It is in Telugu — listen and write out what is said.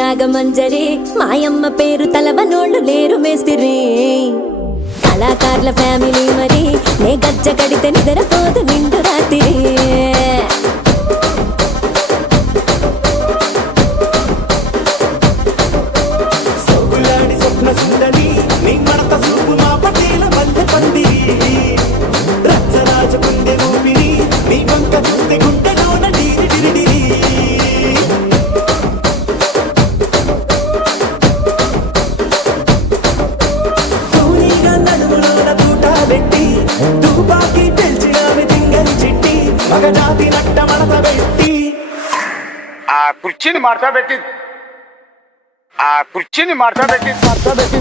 రాగమంజరి మాయమ్మ పేరు తలవనోళ్ళు లేరు మేస్తిరి కళాకారుల ఫ్యామిలీ మరి నే గజ్జ కడితే నిద్రపోదు నిండు రాత్రి కుర్చీని మార్చబెట్టి మార్చబెట్టి